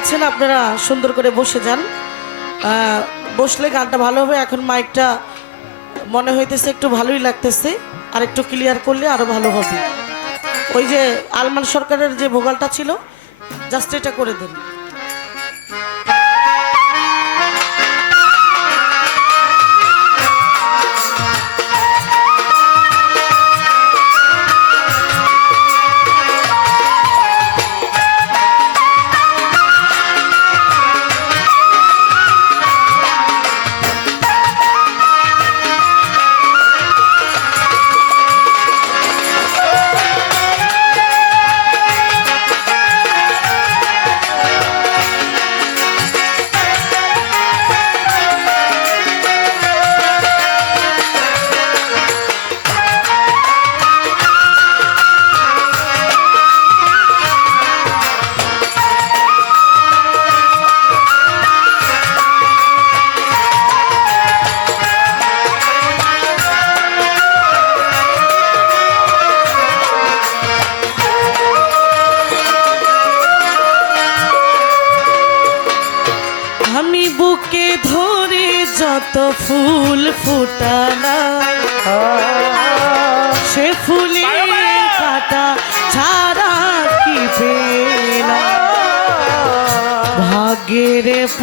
আছেন আপনারা, সুন্দর করে বসে যান। বসলে গানটা ভালো হবে, এখন মাইকটা মনে হইতেছে একটু ভালোই লাগতেছে আর একটু ক্লিয়ার করলে আরও ভালো হবে। ওই যে আলমান সরকারের যে ভোগালটা ছিল জাস্ট এটা করে দেন।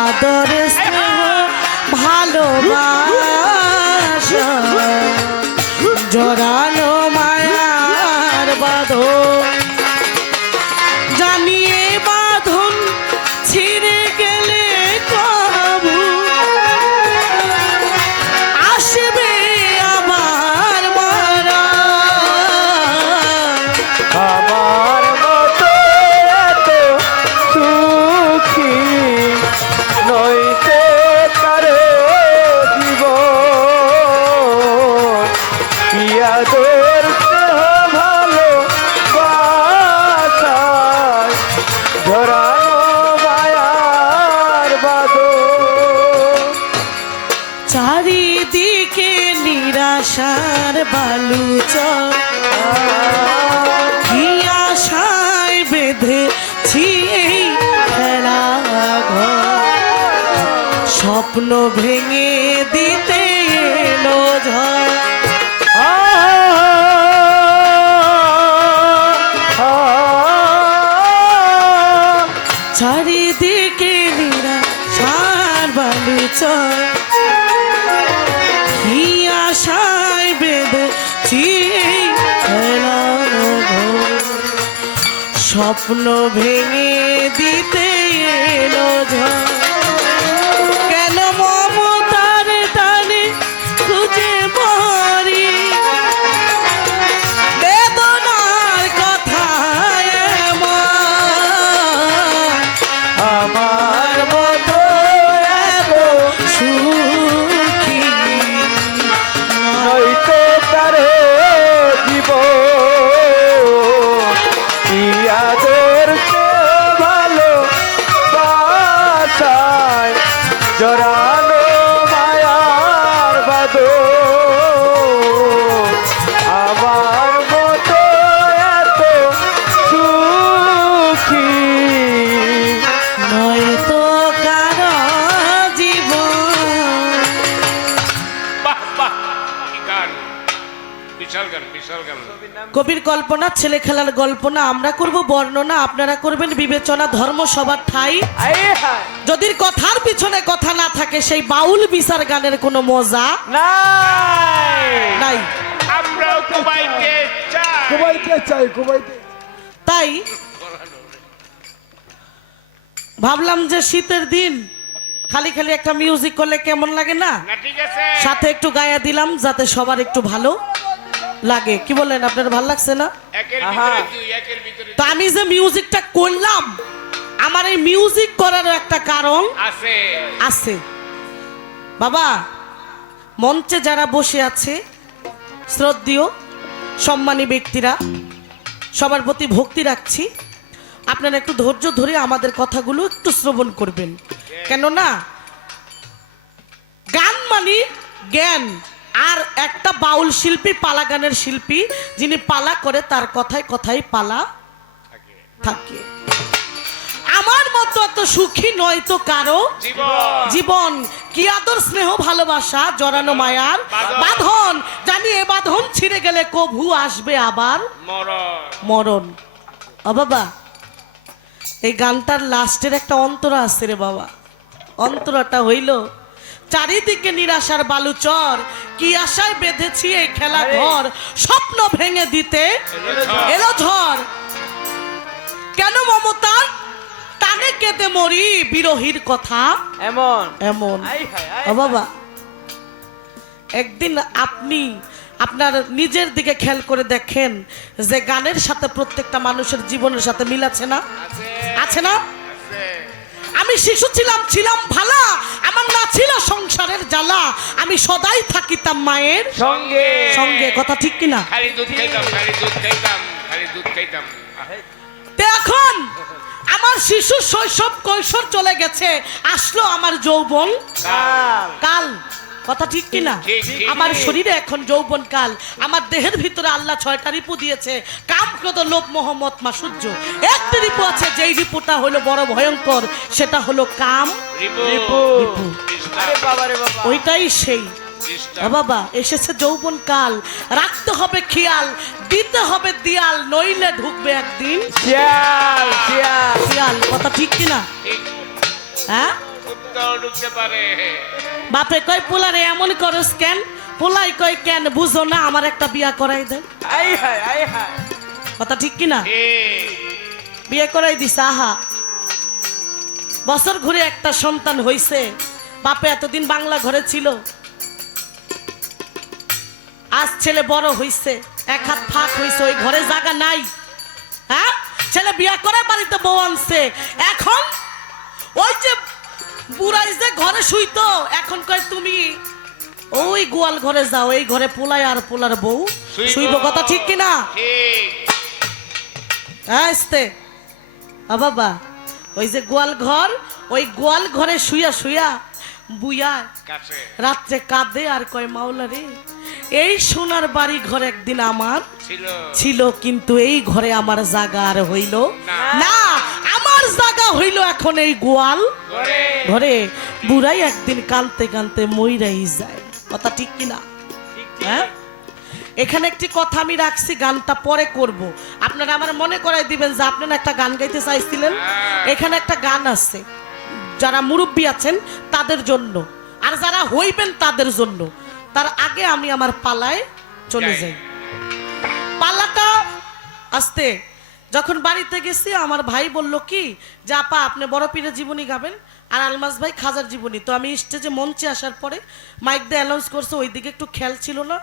আদর স্নেহ ভালোবাসা। স্বপ্ন ভেঙে দিতে এলো চারিদিকে নিরাশার বালুচ কি আশায় বেঁধেছি। স্বপ্ন ভেঙে দিতে কবির কল্পনা ছেলে খেলার গল্প না আমরা করব বর্ণনা আপনারা করবেন বিবেচনা ধর্ম সবার ঠাই যদি কথার পিছনে কথা না থাকে সেই বাউল বিচার গানের কোনো মজা নাই। তাই ভাবলাম যে শীতের দিন খালি খালি একটা মিউজিক করলে কেমন লাগে না? না ঠিক আছে। সাথে একটু গায়া দিলাম যাতে সবার একটু ভালো। লাগে। কি বলেন আপনার ভালো লাগছে না? একের আহা। ভিতরে দুই একের ভিতরে তো আমি যে মিউজিকটা করলাম আমার এই মিউজিক করার একটা কারণ আছে। আছে। বাবা মঞ্চে যারা বসে আছে শ্রদ্ধীয় সম্মানী ব্যক্তিরা সবার প্রতি ভক্তি রাখছি। আপনারা একটু ধৈর্য ধরে আমাদের কথাগুলো একটু শ্রবণ করবেন। কেননা গান মানে জ্ঞান। আর একটা বাউল শিল্পী পালা গানের শিল্পী যিনি পালা করে তার কথায় কথায় পালা থাকে। আমার মতো এত সুখী নয় তো কারও? জীবন। কি আদর স্নেহ ভালোবাসা জড়ানো মায়ার? বাঁধন। জানি এ বাঁধন ছিঁড়ে গেলে কভু আসবে আবার মরণ। মরণ। ও বাবা এই গানটার লাস্টের একটা অন্তরা আছে রে বাবা। অন্তরাটা হইল চারিদিকে নিরাশার বালুচর কি আশায় বেঁধেছি এই খেলা। ঘর? স্বপ্ন ভেঙে দিতে। এলো ঝড়। কেন মমতার টানে কেটে মরি বিরোহীর কথা। এমন। এমন। বাবা। একদিন আপনি আপনার নিজের দিকে খেয়াল করে দেখেন যে গানের সাথে প্রত্যেকটা মানুষের জীবনের সাথে মিল আছে না? আছে না? আমি শিশু ছিলাম ছিলাম ভালা। আমার না ছিল সংসারের জ্বালা। আমি সদাই থাকিতাম মায়ের সঙ্গে। সঙ্গে। কথা ঠিক কিনা? খালি দুধ খাইতাম খালি দুধ খাইতাম খালি দুধ খাইতাম। তে এখন আমার শিশু শৈশব কৈশোর চলে গেছে। আসলো আমার যৌবন কাল। কাল। কথা ঠিক কিনা। আমার শরীরে এখন যৌবন কাল আমার দেহের ভিতরে আল্লাহ ছয়টা রিপু দিয়েছে। কাম ক্রোধ লোভ মোহাম্মদ মাসুজ্জ একটি রিপু আছে যেই রিপুটা হলো বড় ভয়ঙ্কর। সেটা হলো কাম রিপু। রিপু। রিপু। আরে বাবা রে বাবা। ওইটাই সেই। বাবা এসেছে যৌবন কাল রাখতে হবে খেয়াল দিতে হবে দিয়াল নইলে ঢুকবে একদিন কথা ঠিক কিনা? হ্যাঁ? ঢুকতে পারে। বাপে কয় পোলারে এমন করস কেন? পোলাই কয় কেন? বুঝো না আমার একটা বিয়া করাই দেন আই হায় আই হায়। কথা ঠিক কিনা? ঠিক বিয়ে করাই দিছে আহা। বছর ঘুরে একটা সন্তান হইছে বাপে এতদিন বাংলা ঘরে ছিল। আজ ছেলে বড় হইছে এক হাত ফাঁক হইছে ওই ঘরে জায়গা নাই। হ্যাঁ? ছেলে বিয়ে করে বাড়িতে বউ আনছে। এখন ওই যে বুড়াই যে ঘরে শুইতো এখন কয় তুমি ওই গোয়াল ঘরে যাও এই ঘরে পোলায় আর পোলার বউ শুইবো। কথা ঠিক কিনা? ঠিক। আসতে। বাবা ওই যে গোয়াল ঘর ওই গোয়াল ঘরে শুইয়া শুইয়া বুয়া রাত্রে কাঁদে আর কয় মাওলা রে এই সোনার বাড়ি ঘর একদিন আমার ছিল। কিন্তু এই ঘরে আমার জাগা আর হইল না। আমার জাগা হইল এখন এই গোয়াল ঘরে। ঘরে। বুড়াই একদিন কানতে কানতে মইরাই যায়। কথা ঠিক কিনা হ্যাঁ? এখানে একটি কথা আমি রাখছি গানটা পরে করব। আপনারা আমার মনে করাই দিবেন যে আপনারা একটা গান গাইতে চাইছিলেন। হ্যাঁ। এখানে একটা গান আছে। যারা মুরব্বী আছেন তাদের জন্য। আর যারা হইবেন তাদের জন্য। তার আগে আমি আমার পালায় চলে যাই। পাল্লাটা আসতে যখন বাড়িতে গেছি আমার ভাই বলল কি? যে আপা আপনি বড় পীরের জীবনী গাবেন আর আলমাস ভাই খাজার জীবনী। তো আমি স্টেজে মঞ্চে আসার পরে মাইক দিয়ে অ্যানাউন্স করছে ওই দিকে একটু খেয়াল ছিল না।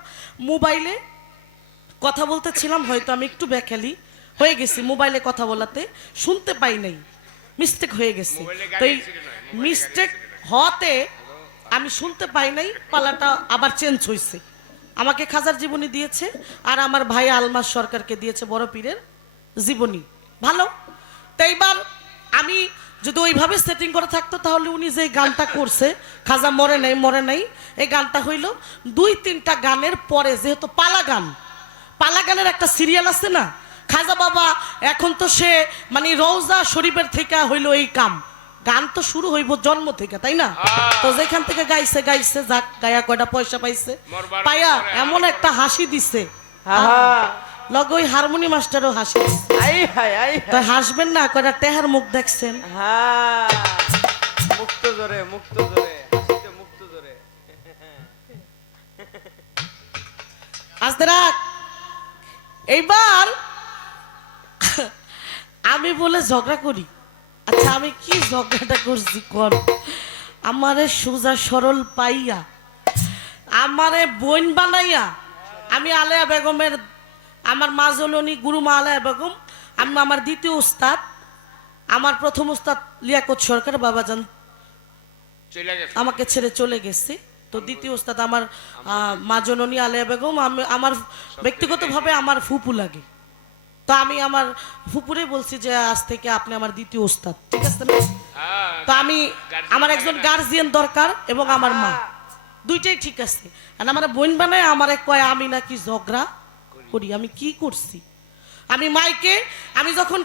মোবাইলে কথা বলতে ছিলাম হয়তো আমি একটু ব্যাখ্যালি। হয়ে গেছি মোবাইলে কথা বলাতে শুনতে পাই নাই। মিস্টেক হয়ে গেছে। তো এই মিস্টেক হতে আমি শুনতে পাই নাই, পালাটা আবার চেঞ্জ হয়েছে আমাকে খাজার জীবনী দিয়েছে আর আমার ভাই আলমাস সরকারকে দিয়েছে বড় পীরের জীবনী। ভালো? তো এইবার আমি যদি ওইভাবে সেটিং করে থাকতো, তাহলে উনি যে গানটা করছে, খাজা মরে নাই মরে নাই, এই গানটা হইল দুই তিনটা গানের পরে, যেহেতু পালা গান, পালা গানের একটা সিরিয়াল আছে না, খাজা বাবা এখন তো সে মানে রৌজা শরীফের থেকে হইল এই কাম। গান তো শুরু হইব জন্ম থেকে তাই না? তো যেখান থেকে গাইছে গাইছে যাক গায়া কয়টা পয়সা পাইছে। পরে। এমন একটা হাসি দিছে। আহা লগে ওই হারমোনি মাস্টারও হাসে তো হাসবেন না কয়টা টেহার মুখ দেখছেন। হ্যাঁ মুক্ত জোরে মুক্ত জোরে মুক্ত জোরে। আস্তে রাখ এইবার আমি বলে ঝগড়া করি। আচ্ছা আমি কি ঝগড়াটা করছি কর আমারে সোজা সরল পাইয়া আমারে বোন বানাইয়া আমি আলেয়া বেগমের আমার মা জননী গুরুমা আলেয়া বেগম আমি আমার দ্বিতীয় উস্তাদ আমার প্রথম উস্তাদ লিয়াকত সরকার বাবাজান চলে গেছে। আমাকে ছেড়ে চলে গেছে। তো দ্বিতীয় উস্তাদ আমার আহ, মা জননী আলেয়া বেগম আমি আমার ব্যক্তিগতভাবে আমার ফুপু লাগে। তো আমি আমার ফুপুরে বলছি যে আজ থেকে আপনি আমার দ্বিতীয় ওস্তাদ ঠিক আছে? না হ্যাঁ তো আমি আমার একজন গার্জিয়ান দরকার এবং আমার মা দুইটাই ঠিক আছে। আর আমার বোন বানায় আমার কয় আমি নাকি ঝগড়া করি। আমি কি করছি? আমি মাইকে আমি যখন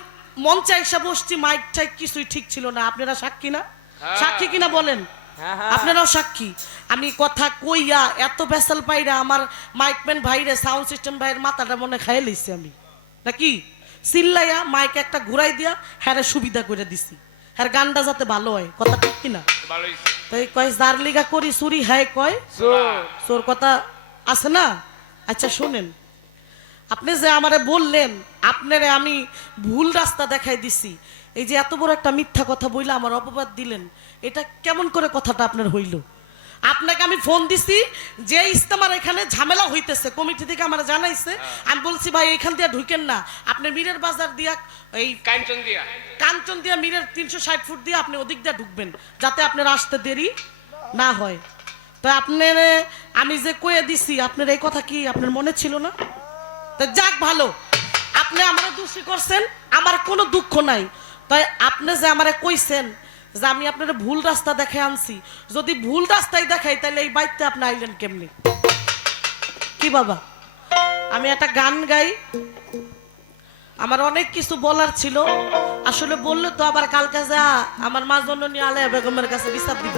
মঞ্চে এসে বসছি মাইক টাইক কিছুই ঠিক ছিল না। আপনারা সাক্ষী না? হ্যাঁ। সাক্ষী কিনা বলেন? হ্যাঁ, হ্যাঁ। আপনারাও সাক্ষী। আমি কথা কইয়া এত বেসাল পাইরা আমার মাইকম্যান ভাইরে সাউন্ড সিস্টেম ভাইয়ের মাথাটা মনে খাইয়ে লইছি আমি। নাকি? চিল্লাইয়া মাইক একটা ঘুরাই দিয়া হ্যাঁ সুবিধা করে দিছি। হ্যাঁ গানটা যাতে ভালো হয় কথা ঠিক কিনা? তাই কয় যার লিগা করি চুরি হ্যাঁ কয়? তোর কথা আছে না? আচ্ছা শুনেন। আপনি যে আমারে বললেন আপনারে আমি ভুল রাস্তা দেখাই দিছি। এই যে এত বড় একটা মিথ্যা কথা বইলে আমার অপবাদ দিলেন এটা কেমন করে কথাটা আপনার হইল? আপনাকে আমি ফোন দিছি যে ইস্তেমার এখানে ঝামেলা হইতেছে কমিটি থেকে আমার জানাইছে। আমি বলছি ভাই এখান দিয়ে ঢুকেন না। আপনি মীরের বাজার দিয়া এই কাঞ্চন দিয়া কাঞ্চন দিয়া মিরের তিনশো ষাট ফুট দিয়ে আপনি ওদিক দিয়ে ঢুকবেন যাতে আপনার আসতে দেরি না হয়। তো আপনার আমি যে কয়ে দিছি আপনার এই কথা কি আপনার মনে ছিল না? তো যাক ভালো। আপনি আমার দোষী করছেন আমার কোনো দুঃখ নাই। তাই আপনি যে আমারে কইছেন যে আমি আপনার ভুল রাস্তা দেখে আনছি। যদি ভুল রাস্তায় দেখাই, তাহলে এই বাইতে আপনি আইলেন কেমনি? কি বাবা? আমি একটা গান গাই। আমার অনেক কিছু বলার ছিল। আসলে বললে তো আবার কালকে যা, আমার মা জননী আলেয়া বেগমের কাছে বিচার দিব।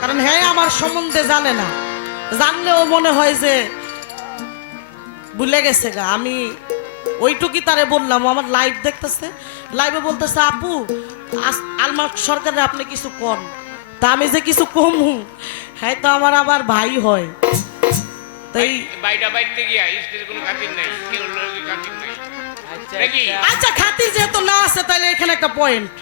কারণ হ্যাঁ আমার সম্বন্ধে জানে না। জানলেও মনে হয় যে ভুলে গেছে গা। আমি ওইটুকুই তারে বললাম আমার লাইভ দেখতেছে। লাইভে বলতেছে, আপু আলমার সরকারে আপনি কিছু কন। তা আমি যে কিছু কমু হ্যাঁ তো আমার আবার ভাই হয়। তাই বাইটা বাইতে গিয়া স্টেজে কোনো খাতির নাই কেউ লোক খাতির নাই। আচ্ছা? আচ্ছা। আচ্ছা খাতির যেহেতু না আছে তাহলে এখানে একটা পয়েন্ট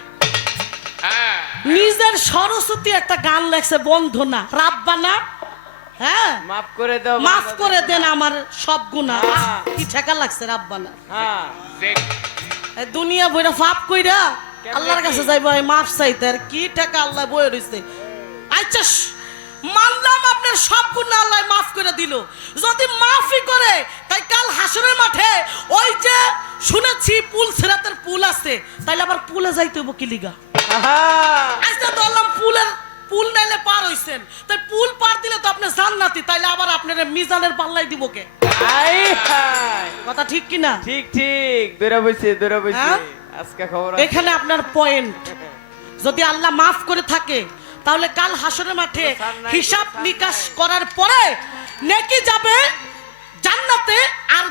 হ্যাঁ। নিজের সরস্বতী একটা গান লেখছে বন্ধনা। রাব্বানা হ্যাঁ? মাফ করে দাও মাফ করে দেন আমার সব গুণা হ্যাঁ। কি ঠেকা লাগছে রাব্বানা হ্যাঁ। দুনিয়া বইরা ফাপ কইরা আল্লাহর কাছে যাইব এই মাফ চাইতে আর কি টাকা আল্লাহ বয়ে রইছে? আচ্ছা মানলাম আপনার সব গুণা আল্লাহ মাফ করে দিল। যদি মাফই করে তাই কাল হাসরের মাঠে ওই যে শুনেছি পুল সেরাতের পুল আছে তাইলে আবার পুলে যাইতে হইব কি লিগা? হ্যাঁ আজকে ধরলাম পুলের পুল নাইলে পার হইছেন। তাই পুল পার দিলে তো আপনি জান্নাতি তাইলে আবার আপনার মিজানের পাল্লাই দিব কে? কথা ঠিক কিনা? ঠিক ঠিক দৌড়া বইছে দৌড়া বইছে হ্যাঁ? আজকে খবর। এখানে আপনার পয়েন্ট যদি আল্লাহ মাফ করে থাকে তাহলে কাল হাসরের মাঠে হিসাব নিকাশ করার পরে নেকি যাবে জান্নাতে আর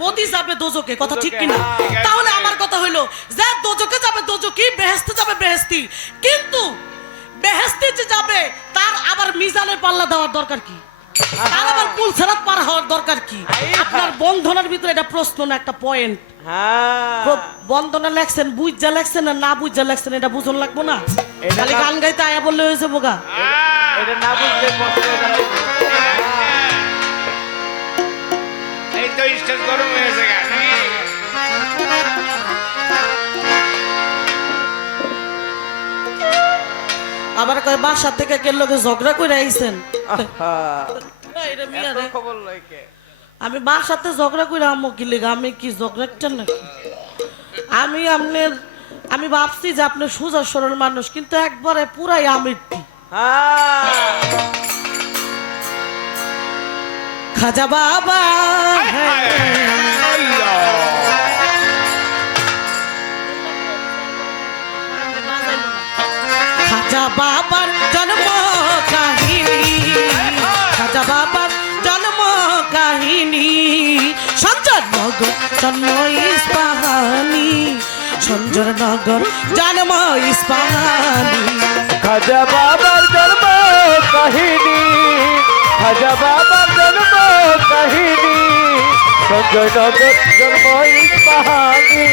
বদি যাবে দোজকে কথা ঠিক কিনা। তাহলে আমার কথা হইল যে দোজকে যাবে দোজকি বেহেস্তে যাবে বেহেস্তি। কিন্তু বেহেস্তি যে যাবে তার আবার মিজানের পাল্লা দেওয়ার দরকার কি? তার আবার পুল সেরাত পার হওয়ার দরকার কি? আপনার বন্ধনের ভিতরে এটা প্রশ্ন না একটা পয়েন্ট হ্যাঁ। বন্দনা লেখছেন বুঝা লেখছেন না না বুঝা লেখছেন এটা বুঝন লাগবো না? খালি গান গাইতে আয়া বললে হয়েছে বোকা এটা না বুঝলে কষ্ট হয়ে যাবে। এই তো স্টেজ গরম হয়ে আবার কয় বাসা থেকে কে লোকে ঝগড়া করে আইছেন? আহা, এটা মিয়া এত রে। খবর লইকে আমি বাসাতে ঝগড়া করে আমো কি লেগে? আমি কি ঝগড়াটা নাকি? আমি আপনার আমি ভাবছি যে আপনি সোজা সরল মানুষ কিন্তু একবারে পুরাই আমিরটি। খাজা বাবা খাজা বাবার বাবার জন্ম ইস্পাহানি। সঞ্জরনগর জন্ম ইস্পাহানি। খাজা বাবার জন্ম কাহিনী, খাজা বাবার জন্ম কাহিনী। সঞ্জয় নগর জন্ম ইস্পাহানি।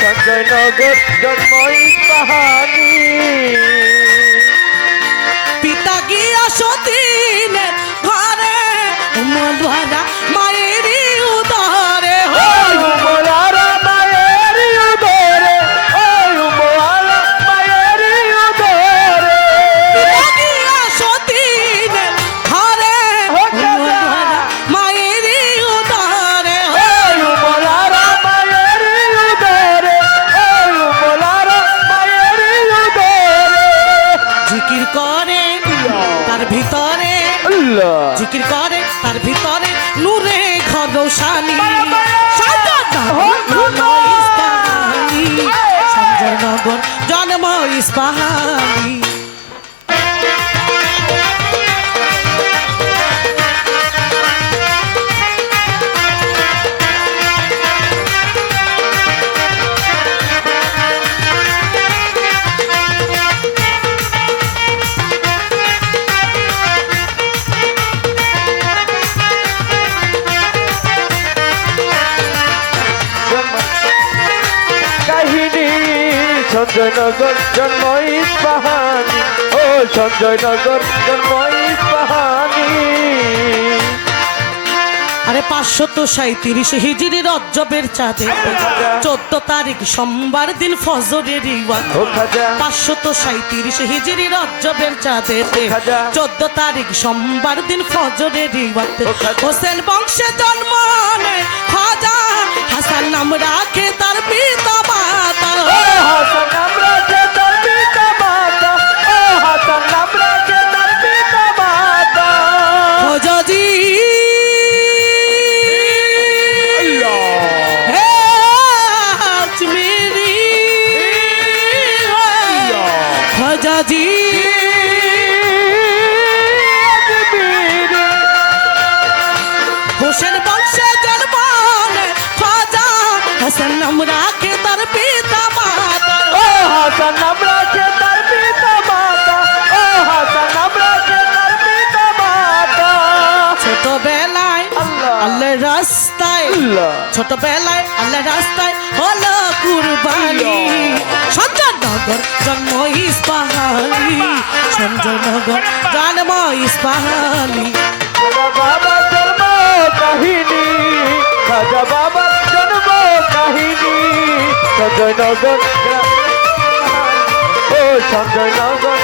সঞ্জয় নগর জন্ম ইস্পাহানি। সঞ্জয়নগর জন্ম ইস্পাহানি ও সঞ্জয়নগর জন্ম ইস্পাহানি আরে পাঁচশত সাঁত্রিশ হিজড়ি রজ্জবের চাঁদে চোদ্দ তারিখ সোমবার দিন ফজরের পাঁচশত সাঁত্রিশ হিজড়ি রজ্জবের খাজা। চোদ্দ তারিখ সোমবার দিন ফজরের। হোসেন বংশে জন্ম খাজা। হাসান নাম রাখে তার পিতা মাতা। খোঁজি হোসেন বংশে জন্ম নেয় খাজা হাসান নাম রাখে তার পিতা মাতা? ও হাসান আমরা কে তার পিতা মাতা? ও হাসান আমরা কে তার পিতা মাতা? ছোটবেলায় আল্লাহ। রাস্তায় ছোটবেলায় আল্লাহ রাস্তায় হলো কুরবানি। সঞ্জয়নগর জন্ম ইস্পাহানি। সঞ্জয়নগর জন্ম ইস্পাহানি। খাজা বাবার জন্ম কাহিনী খাজা বাবার জন্ম কাহিনী সঞ্জয়নগর ও ইস্পাহানি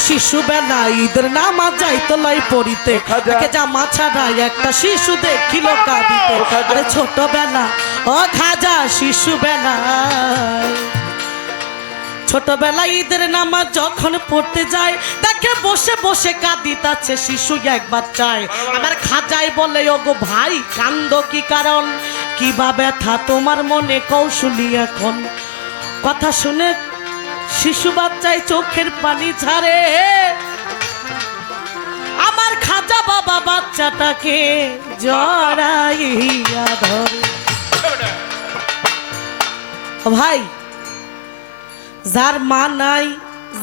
শিশু বেলা ঈদের নামাজ যাইতো লাই পড়িতে। তাকে জামা ছাড়াই একটা শিশু দেখিল কাঁদিতে। ও। আরে ছোটবেলা ও খাজা শিশু বেলা ছোটবেলা ঈদের নামাজ যখন পড়তে যায় দেখে বসে বসে কাঁদিতাছে শিশু এক বাচ্চায়। আমার খাজাই বলে ওগো ভাই কান্দ কি কারণ? কিবা ব্যথা তোমার মনে কৌশলী এখন? কথা শুনে শিশু বাচ্চায় চোখের পানি ছাড়ে আমার খাজা বাবা বাচ্চাটাকে জড়াইয়া ধরে। ভাই, যার মা নাই,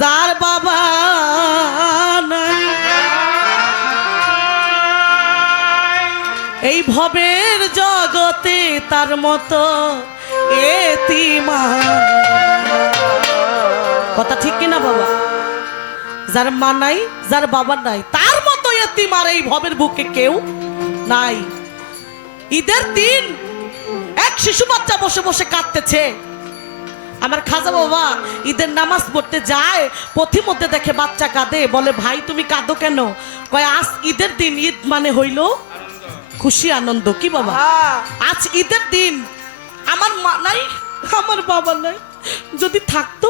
যার বাবা নাই। এই ভবের জগতে তার মতো এতিমান কথা ঠিক কিনা বাবা? যার মা নাই যার বাবা নাই তার মতো এতিম আর এই ভবের বুকে কেউ নাই। ঈদের দিন এক শিশু বাচ্চা বসে বসে কাঁদতেছে। আমার খাজা বাবা ঈদের নামাজ পড়তে যায় পথি মধ্যে দেখে বাচ্চা কাঁদে বলে ভাই তুমি কাঁদো কেন? কয় আজ ঈদের দিন ঈদ মানে হইল খুশি আনন্দ। কি বাবা? আজ ঈদের দিন আমার মা নাই আমার বাবা নাই। যদি থাকতো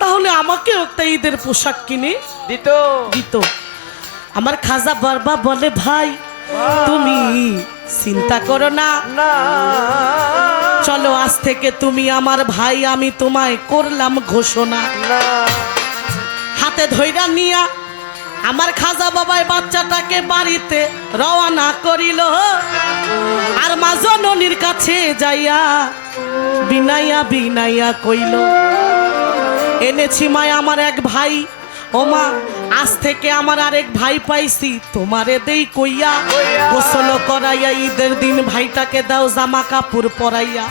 তাহলে আমাকে একটা ঈদের পোশাক কিনে দিত। দিত। আমার খাজা বারবা বলে ভাই তুমি চিন্তা করো না। চলো আজ থেকে তুমি আমার ভাই আমি তোমায় করলাম ঘোষণা। হাতে ধৈরা নিয়া আমার খাজা বাবাই বাচ্চাটাকে বাড়িতে রওনা করিল। আর মা জননীর কাছে যাইয়া বিনাইয়া বিনাইয়া কইল এনেছি মায় আমার এক ভাই। ও মা, আজ থেকে আমার আরেক ভাই পাইছি, তোমারে দেই কইয়া। গোসল করাইয়া ঈদের দিন ভাইটাকে দাও জামা কাপড় পরাইয়া।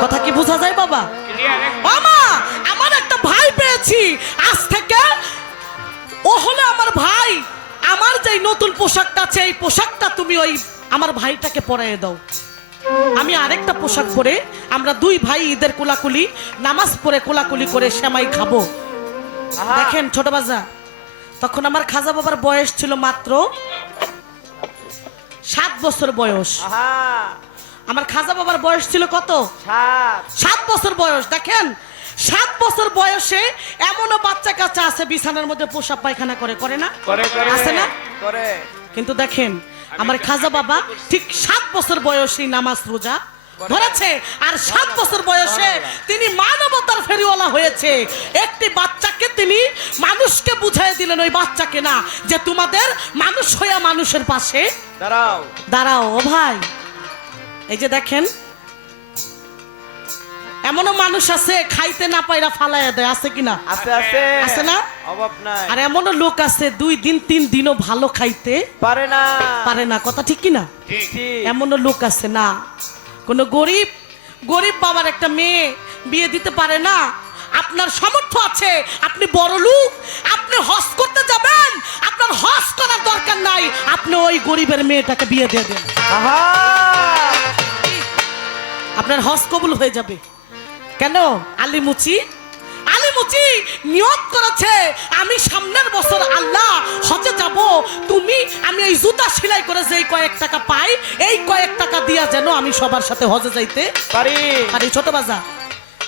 কথা কি বোঝা যায় বাবা? ক্লিয়ার মামা আমার একটা ভাই পেয়েছি। আজ থেকে ও হলো আমার ভাই। আমার যেই নতুন পোশাকটা আছে, এই পোশাকটা তুমি ওই আমার ভাইটাকে পরাইয়ে দাও। আমি আরেকটা পোশাক পরে আমরা দুই ভাই ঈদের কোলাকুলি নামাজ পড়ে কোলাকুলি করে সেমাই খাব। দেখেন ছোট বাজা তখন আমার খাজা বাবার বয়স ছিল মাত্র সাত বছর বয়স। আমার খাজা বাবার বয়স ছিল কত? সাত। বছর বয়স। দেখেন সাত বছর বয়সে এমনও বাচ্চা কাচ্চা আছে বিছানার মধ্যে পোশাক পায়খানা করে করে না আছে না? করে। কিন্তু দেখেন আমার খাজা বাবা ঠিক সাত বছর বয়সে নামাজ রোজা ধরেছে আর সাত বছর বয়সে তিনি মানবতার ফেরিওয়ালা হয়েছে। একটি বাচ্চাকে তিনি মানুষকে বুঝাই দিলেন ওই বাচ্চাকে না যে তোমাদের মানুষ হইয়া মানুষের পাশে দাঁড়াও। দাঁড়াও ও ভাই। এই যে দেখেন এমনও মানুষ আছে খাইতে না পাইরা ফালাইয়া দেয় আছে কিনা? আছে আছে। আছে না? অভাব নাই। আর এমনও লোক আছে দুই দিন তিন দিনও ভালো খাইতে পারে না। পারে না কথা ঠিক কিনা? এমনও লোক আছে না। কোন গরিব গরিব বাবার একটা মেয়ে বিয়ে দিতে পারে না। আপনার সামর্থ্য আছে আপনি বড় লোক আপনি হজ করতে যাবেন আপনার হজ করার দরকার নাই আপনি ওই গরিবের মেয়েটাকে বিয়ে দিয়ে দেন। আপনার হজ কবুল হয়ে যাবে। কেন? আলিমুচি? আলিমুচি নিয়োগ করেছে। আমি সামনের বছর আল্লাহ হজে যাব। তুমি আমি এই জুতা সেলাই করে যেই কয়েক টাকা পাই এই কয়েক টাকা দিয়া যেন আমি সবার সাথে হজে যাইতে পারি। পারি। ছোট বাজা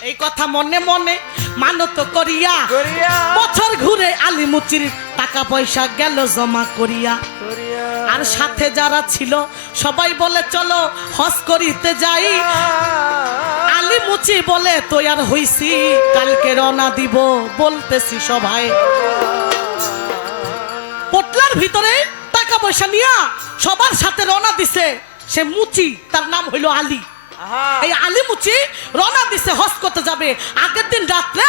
এই কথা মনে মনে মানত করিয়া করিয়া। বছর ঘুরে আলিমুচির টাকা পয়সা গেল জমা করিয়া। আর সাথে যারা ছিল সবাই বলে চলো হজ করিতে যাই। আলি মুচি বলে তৈয়ার হইছি কালকে রওনা দিব। বলতেছি সবাই। পোটলার ভিতরে টাকা পয়সা নিয়া সবার সাথে রওনা দিছে। সে মুচি তার নাম হইল আলী। এই আলী মুচি রওনা দিছে হজ করতে যাবে। আগের দিন রাত্রে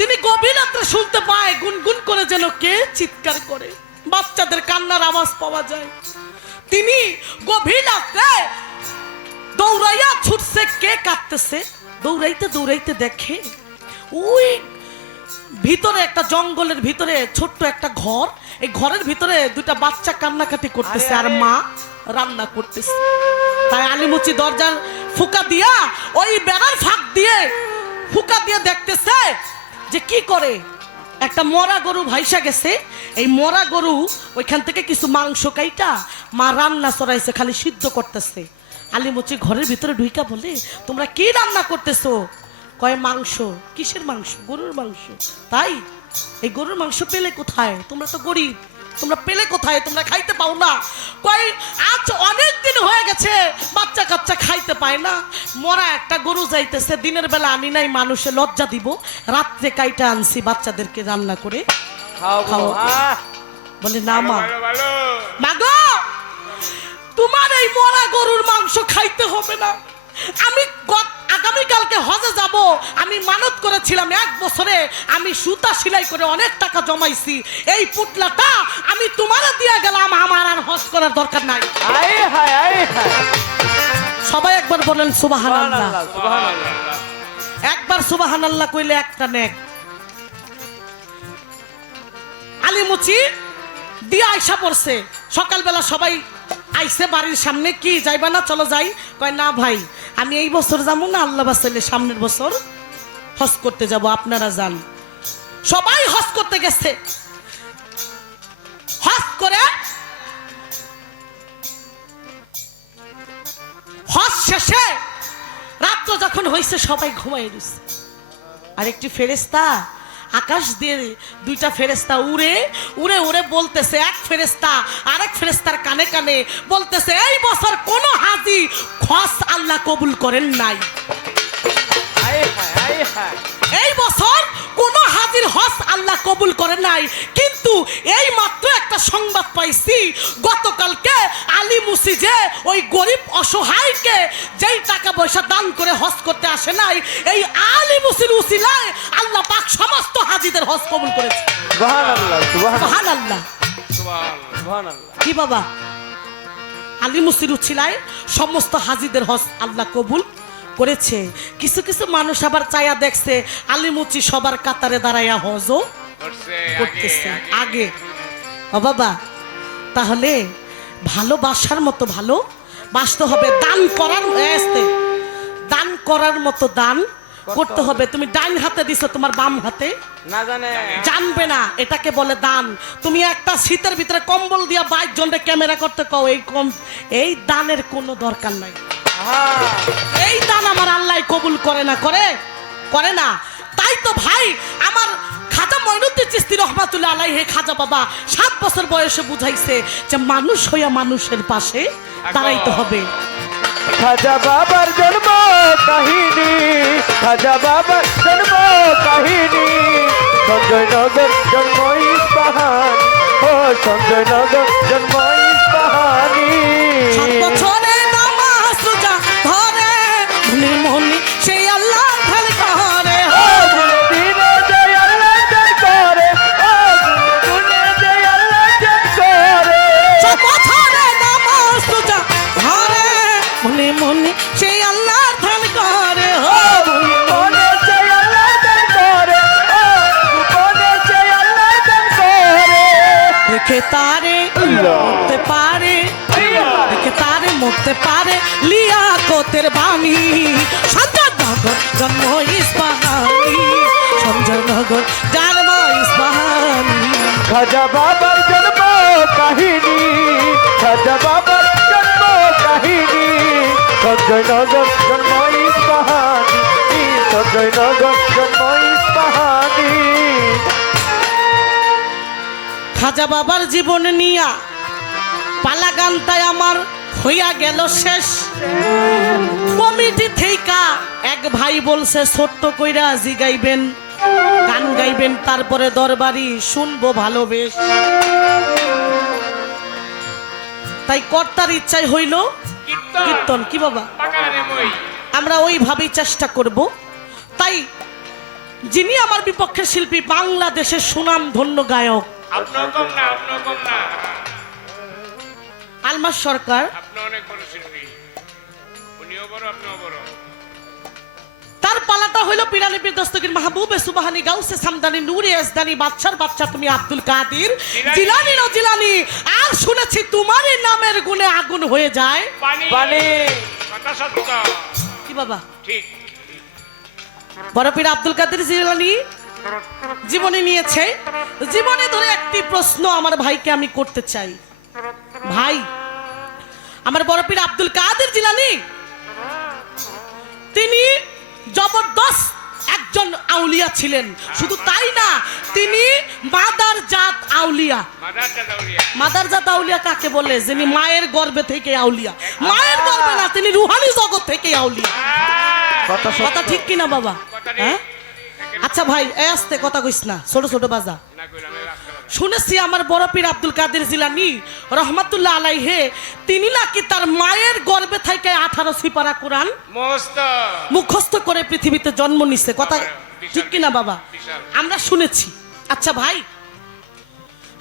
তিনি গভীর রাত্রে শুনতে পায় গুনগুন করে যেন কে চিৎকার করে। বাচ্চাদের কান্নার আওয়াজ পাওয়া যায়। তিনি গভীর রাত্রে দৌড়াইয়া ছুটছে কে কাঁদতেছে? দৌড়াইতে দৌড়াইতে দেখে ওই ভিতরে একটা জঙ্গলের ভিতরে ছোট্ট একটা ঘর। এই ঘরের ভিতরে দুটা বাচ্চা কান্নাকাটি করতেছে আর। মা রান্না করতেছে। তাই আলিমুচি দরজার ফুকা দিয়া ওই বেড়ার ফাঁক দিয়ে ফুকা দিয়ে দেখতেছে যে কি করে? একটা মরা গরু ভাইসা গেছে, এই মরা গরু ওইখান থেকে কিছু মাংস কাইটা মা রান্না চড়াইছে, খালি সিদ্ধ করতেছে। আলিমুচি ঘরের ভিতরে ঢুইকা বলে, তোমরা কি রান্না করতেছো? কয়, মাংস, কিসের মাংস? গরুর মাংস। তাই, এই গরুর মাংস পেলে কোথায়? তোমরা তো গরিব। তোমরা পেলে কোথায়? তোমরা খাইতে পাও না। কয় আজ অনেক দিন হয়ে গেছে বাচ্চা কাচ্চা খাইতে পায় না। মরা একটা গরু যাইতেছে দিনের বেলা আনি নাই মানুষে লজ্জা দিব। রাত্রে কাইটা আনছি বাচ্চাদেরকে রান্না করে। বলে না মা। মাগো তোমার এই মরা গরুর মাংস খাইতে হবে না। আমি আগামীকালকে হজে যাব। আমি মানত করেছিলাম এক বছরে। আমি সুতা সেলাই করে অনেক টাকা জমাইছি। এই পুটলাটা আমি তোমার দিয়ে গেলাম আমার আর হজ করার দরকার নাই। সবাই একবার বলেন সুবাহান একবার সুবাহান আল্লাহ কইলে একটা নেক। আলিমুচি দিয়ে আইসা পড়ছে। সকালবেলা সবাই আইসে বাড়ির সামনে কি যাইবা না চলো যাই। কয় না ভাই আমি এই বছর যাব না, আল্লাহ বাসাইলে সামনের বছর হজ করতে যাব, আপনারা যান। সবাই হজ করতে গেছে। হজ করে হজ শেষে রাত্র যখন হয়েছে সবাই ঘুমাই দিছে। আর একটি ফেরেস্তা আকাশ দিয়ে দুইটা ফেরেস্তা উড়ে উড়ে উড়ে বলতেছে এক ফেরেস্তা আরেক ফেরেস্তার কানে কানে বলতেছে এই বছর কোন হাজি খস আল্লাহ কবুল করেন নাই। এই বছর হাজির হস আল্লাহ কবুল করে নাই। কিন্তু এই মাত্র একটা সংবাদ পাইছি গতকালকে আলী মুসি যে ওই গরিব অসহায়কে যেই টাকা পয়সা দান করে হজ করতে আসে নাই এই আলী মুসির উসিলায় আল্লাহ পাক সমস্ত হাজিদের হস কবুল করেছে। সুবহানাল্লাহ সুবহানাল্লাহ। সুবহানাল্লাহ। সুবহানাল্লাহ। সুবহানাল্লাহ কি বাবা? আলী মুসির উছিলায় সমস্ত হাজিদের হজ আল্লাহ কবুল করেছে। কিছু কিছু মানুষ আবার চায়া দেখছে আলিমুচি সবার কাতারে দাঁড়াইয়া হজও করতেছে। আগে। ও বাবা তাহলে ভালোবাসার মতো ভালো বাসতে হবে দান করার দান করার মতো দান করতে হবে। তুমি ডাইন হাতে দিছো তোমার বাম হাতে। না জানে। জানবে না এটাকে বলে দান। তুমি একটা শীতের ভিতরে কম্বল দিয়া বাইক জনরে ক্যামেরা করতে কও এই কম এই দানের কোনো দরকার নাই। এই দান আমার আল্লাহ কবুল করে না করে? করে না। তাই তো ভাই আমার খাজা মইনুদ্দিন চিস্তি রহমাতুল্লাহ আলাই হে খাজা বাবা সাত বছর বয়সে বুঝাইছে যে মানুষ হইয়া মানুষের পাশে দাঁড়াইতে হবে। খাজা বাবার জন্ম কাহিনী খাজা বাবার জন্ম কাহিনী সঞ্জয় নগর জন্ম ইস্পাহান ও সঞ্জয় নগর জন্ম ইস্পাহানি। দেখে তারে মরতে পারে। দেখে তারে মরতে পারে। লিয়া কোতের বাণী। সঞ্জয় নগর জন্ম ইস্পাহানি। সঞ্জয় নগর জন্ম ইস্পাহানি। খাজা বাবার জন্ম কাহিনী। খাজা বাবার জন্ম কাহিনী। সঞ্জয় নগর জন্ম ইস্পাহানি। সঞ্জয় নগর জন্ম খাজা বাবার জীবন নিয়া পালা গানটায় আমার হইয়া গেল শেষ। কমিটি থেইকা এক ভাই বলছে ছোট্ট কইরা জি গাইবেন গান গাইবেন তারপরে দরবারি শুনব ভালো বেশ তাই কর্তার ইচ্ছাই হইল কীর্তন। কীর্তন। কি বাবা? আমরা ওইভাবেই চেষ্টা করব। তাই যিনি আমার বিপক্ষের শিল্পী বাংলাদেশের সুনাম ধন্য গায়ক আপনার কম না আপনার কম না আলমাস সরকার। আপনি অনেক বড় শিল্পী। উনিও বড় আপনিও বড়। তার পালাটা হইল পিরালিপির দস্তগীর মাহবুবে সুবাহানি গাউসে সামদানি নূরে এসদানি বাচ্চার বাচ্চা তুমি আব্দুল কাদির। জিলানি। নো জিলানি। আর শুনেছি তোমারই নামের গুণে আগুন হয়ে যায়। পানি। পানি। কথা সত্য। কি বাবা? ঠিক। বড় পীর আব্দুল কাদের জিলানি। জীবনে নিয়েছে। জীবনে ধরে একটি প্রশ্ন আমার ভাইকে আমি করতে চাই। ভাই আমার বড় পীর আব্দুল কাদের জিলানি তিনি জবরদস্ত একজন আউলিয়া ছিলেন। শুধু তাই না তিনি মাদার জাত আউলিয়া। মাদার জাত আউলিয়া কাকে বলে? যিনি মায়ের গর্ভে থেকে আউলিয়া। মায়ের গর্ভে না তিনি রুহানি জগৎ থেকে আউলিয়া। কথা ঠিক কিনা বাবা? হ্যাঁ? আচ্ছা ভাই আসতে কথা কইস না ছোট ছোট বাজা। শুনেছি আমার বড় পীর আব্দুল কাদের জিলানি রহমাতুল্লাহ আলাইহে তিনি নাকি তার মায়ের গর্ভে থেকে আঠারো সিপারা কোরআন মুখস্থ করে পৃথিবীতে জন্ম নিছে। কথা ঠিক কিনা বাবা? আমরা শুনেছি। আচ্ছা ভাই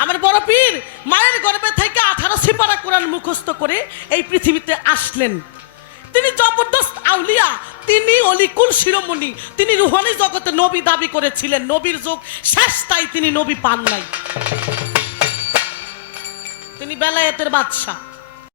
আমার বড় পীর মায়ের গর্ভে থেকে আঠারো সিপারা কোরআন মুখস্থ করে এই পৃথিবীতে আসলেন। তিনি জবরদস্ত আউলিয়া তিনি অলিকুল শিরোমণি। তিনি রুহানি জগতে নবী দাবি করেছিলেন। নবীর যুগ শেষ, তাই তিনি নবী পান নাই। তিনি বেলায়েতের বাদশাহ।